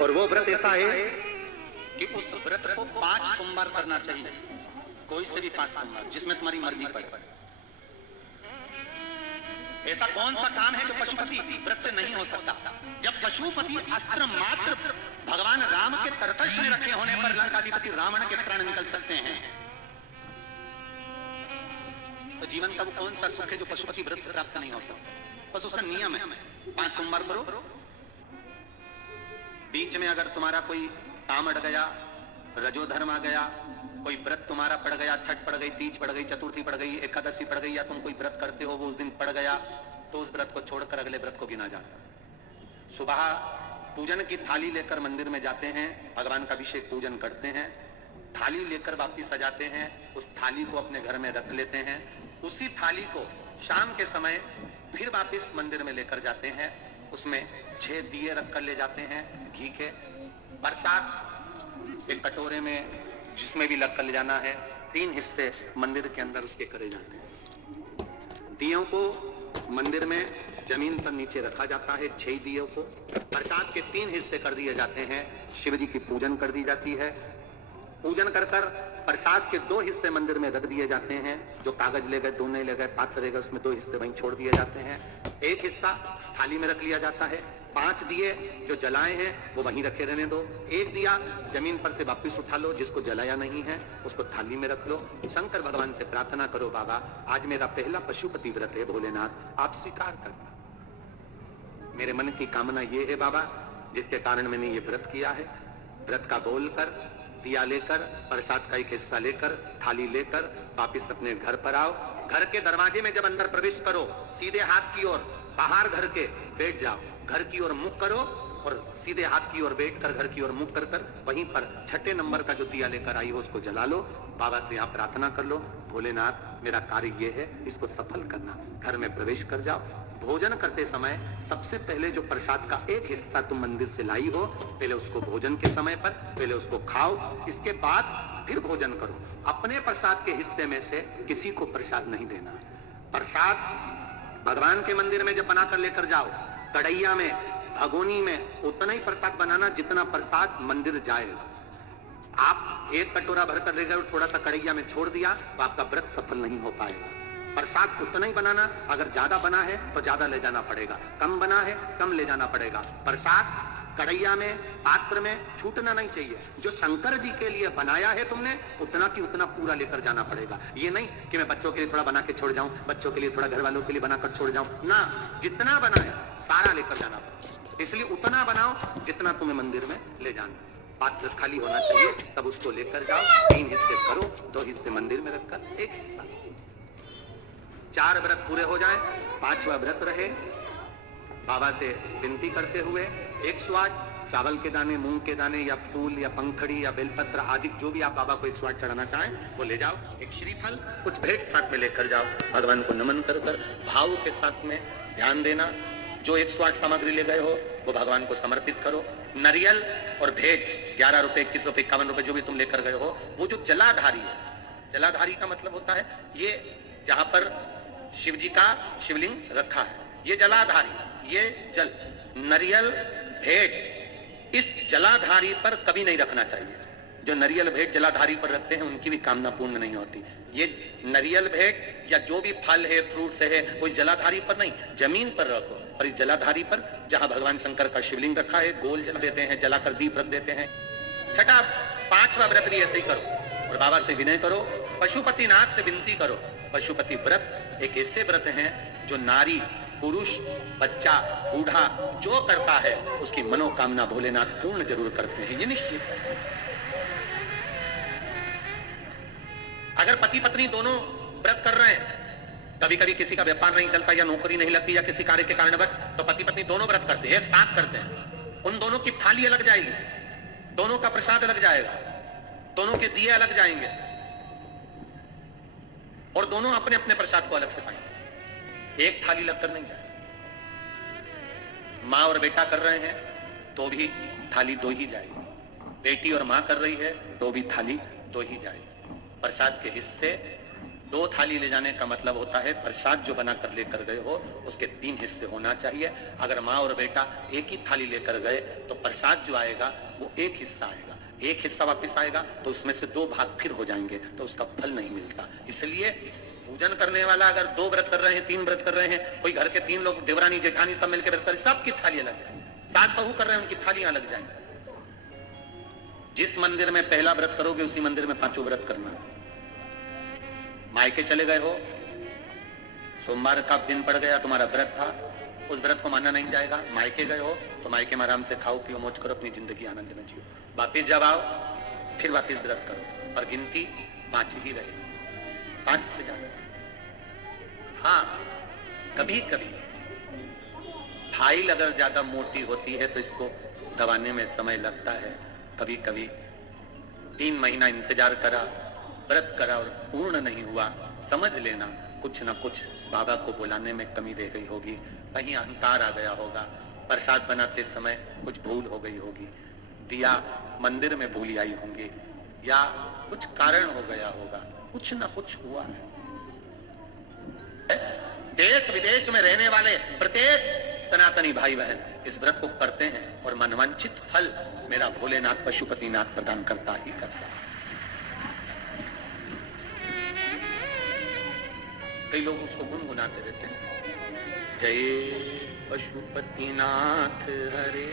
और वो व्रत ऐसा है कि उस व्रत को 5 सोमवार करना चाहिए, कोई से भी 5 सोमवार, जिसमें तुम्हारी मर्जी पड़े। ऐसा कौन सा काम है जो पशुपति व्रत से नहीं हो सकता? जब पशुपति अस्त्र मात्र भगवान राम के तरकश में रखे होने पर लंकाधिपति रावण के प्राण निकल सकते हैं, तो जीवन का वो कौन सा सुख है जो पशुपति व्रत से प्राप्त नहीं हो सकता? बस उसका नियम है, 5 सोमवार करो। बीच में अगर तुम्हारा कोई काम अड़ गया, रजोधर्म आ गया, कोई व्रत तुम्हारा पड़ गया, छठ पड़ गई, तीज पड़ गई, चतुर्थी पड़ गई, एकादशी पड़ गई, या तुम कोई व्रत करते हो वो उस दिन पड़ गया, तो उस व्रत को छोड़कर अगले व्रत को गिना जाता। सुबह पूजन की थाली लेकर मंदिर में जाते हैं, भगवान का अभिषेक पूजन करते हैं, थाली लेकर वापिस आ जाते हैं, उस थाली को अपने घर में रख लेते हैं, उसी थाली को शाम के समय फिर वापिस मंदिर में लेकर जाते हैं, उसमें 6 दिए रख कर ले जाते हैं घी के, प्रसाद एक कटोरे में जिसमें भी लग कर ले जाना है, 3 हिस्से मंदिर के अंदर उसके करे जाते हैं। दियों को मंदिर में जमीन पर नीचे रखा जाता है, 6 दियों को प्रसाद के 3 हिस्से कर दिए जाते हैं, शिव जी की पूजन कर दी जाती है, पूजन कर कर प्रसाद के 2 हिस्से मंदिर में रख दिए जाते हैं, जो कागज ले गए, दोने ले गए, पात्र ले गए, उसमें 2 हिस्से वहीं छोड़ दिए जाते हैं, 1 हिस्सा थाली में रख लिया जाता है, 5 दिए जो जलाए हैं वो वहीं रखे रहने दो, 1 दिया जमीन पर से वापिस उठा लो, जिसको जलाया नहीं है उसको थाली में रख लो, शंकर भगवान से प्रार्थना करो, बाबा आज मेरा पहला पशुपति व्रत है, भोलेनाथ आप स्वीकार करना, मेरे मन की कामना ये है बाबा जिसके कारण मैंने ये व्रत किया है। व्रत का बोलकर, दिया लेकर, प्रसाद का 1 हिस्सा लेकर, थाली लेकर वापिस अपने घर पर आओ। घर के दरवाजे में जब अंदर प्रवेश करो, सीधे हाथ की ओर बाहर घर के बैठ जाओ, घर की ओर मुख करो और सीधे हाथ की ओर बैठकर घर की ओर मुख कर कर वहीं पर 6ठे नंबर का जो दिया लेकर आई हो उसको जला लो, बाबा से यहाँ प्रार्थना कर लो, भोलेनाथ मेरा कार्य ये है, इसको सफल करना। घर में प्रवेश कर जाओ। भोजन करते समय सबसे पहले जो प्रसाद का 1 हिस्सा तुम मंदिर से लाई हो, पहले उसको भोजन के समय पर पहले उसको खाओ, इसके बाद फिर भोजन करो। अपने प्रसाद के हिस्से में से किसी को प्रसाद नहीं देना। प्रसाद भगवान के मंदिर में जब बनाकर लेकर जाओ, कढ़ैया में, भगोनी में उतना ही प्रसाद बनाना जितना प्रसाद मंदिर जाएगा। आप 1 कटोरा भरकर ले गए और थोड़ा सा कढ़ैया में छोड़ दिया तो आपका व्रत सफल नहीं हो पाएगा। प्रसाद उतना ही बनाना, अगर ज्यादा बना है तो ज्यादा ले जाना पड़ेगा, कम बना है कम ले जाना पड़ेगा। प्रसाद कढ़ैया में, पात्र में छूटना नहीं चाहिए। जो शंकर जी के लिए बनाया है तुमने उतना की उतना पूरा लेकर जाना पड़ेगा। ये नहीं कि मैं बच्चों के लिए थोड़ा बना के छोड़ जाऊं, बच्चों के लिए थोड़ा घर वालों के लिए बनाकर छोड़ जाऊं, ना, जितना बनाया सारा लेकर जाना पड़ेगा। इसलिए उतना बनाओ जितना तुम्हें मंदिर में ले जाना। पात्र खाली होना चाहिए, तब उसको लेकर जाओ, 3 हिस्से करो, 2 हिस्से मंदिर में रखकर 1 हिस्सा। 4 व्रत पूरे हो जाए, 5वां व्रत रहे, बाबा से विनती करते हुए 108 चावल के दाने, मूंग के दाने या फूल या पंखड़ी या बेलपत्र आदि जो भी आप बाबा को 108 चढ़ाना चाहें वो ले जाओ। एक श्रीफल, कुछ भेंट साथ में लेकर जाओ, भगवान को नमन कर कर भाव के साथ में ध्यान देना। जो 108 सामग्री ले गए हो वो भगवान को समर्पित करो। नारियल और भेंट 11 रुपए, 21 रुपए, 51 रुपए जो भी तुम लेकर गए हो, वो जो जलाधारी है, जलाधारी का मतलब होता है ये जहां पर शिव जी का शिवलिंग रखा है, ये जलाधारी, ये जल, नारियल भेंट इस जलाधारी पर कभी नहीं रखना चाहिए। जो नारियल भेंट जलाधारी पर रखते हैं उनकी भी कामना पूर्ण नहीं होती। ये नारियल भेंट या जो भी फल है, फ्रूट्स है, वो जलाधारी पर नहीं, जमीन पर रखो, पर इस जलाधारी पर जहां भगवान शंकर का शिवलिंग रखा है, गोल जल देते हैं, जलाकर दीप रख देते हैं। 6ठा 5वां व्रत भी ऐसे ही करो और बाबा से विनय करो, पशुपतिनाथ से विनती करो। पशुपति व्रत एक ऐसे व्रत हैं जो नारी, पुरुष, बच्चा, बूढ़ा जो करता है उसकी मनोकामना भोलेनाथ पूर्ण जरूर करते हैं, ये निश्चित है। अगर पति पत्नी दोनों व्रत कर रहे हैं, कभी कभी किसी का व्यापार नहीं चलता या नौकरी नहीं लगती या किसी कार्य के कारणवश, तो पति पत्नी दोनों व्रत करते हैं, एक साथ करते हैं। उन दोनों की थाली अलग जाएगी, दोनों का प्रसाद अलग जाएगा, दोनों के दिए अलग जाएंगे और दोनों अपने अपने प्रसाद को अलग से पाएंगे, एक थाली लगकर नहीं जाए। माँ और बेटा कर रहे हैं तो भी थाली 2 ही जाएगी, बेटी और माँ कर रही है तो भी थाली 2 ही जाएगी। प्रसाद के हिस्से दो थाली ले जाने का मतलब होता है प्रसाद जो बना कर लेकर गए हो उसके 3 हिस्से होना चाहिए। अगर माँ और बेटा एक ही थाली लेकर गए तो प्रसाद जो आएगा वो एक हिस्सा आएगा, एक हिस्सा वापस आएगा तो उसमें से 2 भाग फिर हो जाएंगे, तो उसका फल नहीं मिलता। इसलिए पूजन करने वाला अगर 2 व्रत कर रहे हैं, 3 व्रत कर रहे हैं, कोई घर के 3 लोग देवरानी जेठानी सब मिलकर व्रत कर, सबकी थाली अलग है, सास बहू कर रहे हैं उनकी थालियां अलग जाएंगी। जिस मंदिर में पहला व्रत करोगे उसी मंदिर में 5 व्रत करना। मायके चले गए हो, सोमवार का दिन पड़ गया, तुम्हारा व्रत था, उस व्रत को माना नहीं जाएगा। मायके गए हो तो मायके में आराम से खाओ पियो मौज करो, अपनी जिंदगी आनंद में जियो। वापिस जब आओ फिर वापिस व्रत करो, और गिनती 5 ही रहे, 5 से ज्यादा। हाँ, कभी कभी फाइल अगर ज्यादा मोटी होती है तो इसको दबाने में समय लगता है। कभी कभी 3 महीना इंतजार करा, व्रत करा और पूर्ण नहीं हुआ, समझ लेना कुछ ना कुछ बाबा को बुलाने में कमी रह गई होगी, कहीं अहंकार आ गया होगा, प्रसाद बनाते समय कुछ भूल हो गई होगी, दिया मंदिर में भूल आई होंगी, या कुछ कारण हो गया होगा, कुछ ना कुछ हुआ है। देश विदेश में रहने वाले प्रत्येक सनातनी भाई बहन इस व्रत को करते हैं और मनवांछित फल मेरा भोलेनाथ पशुपतिनाथ प्रदान करता ही करता है। कई लोग उसको गुनगुनाते रहते हैं, जय पशुपतिनाथ हरे।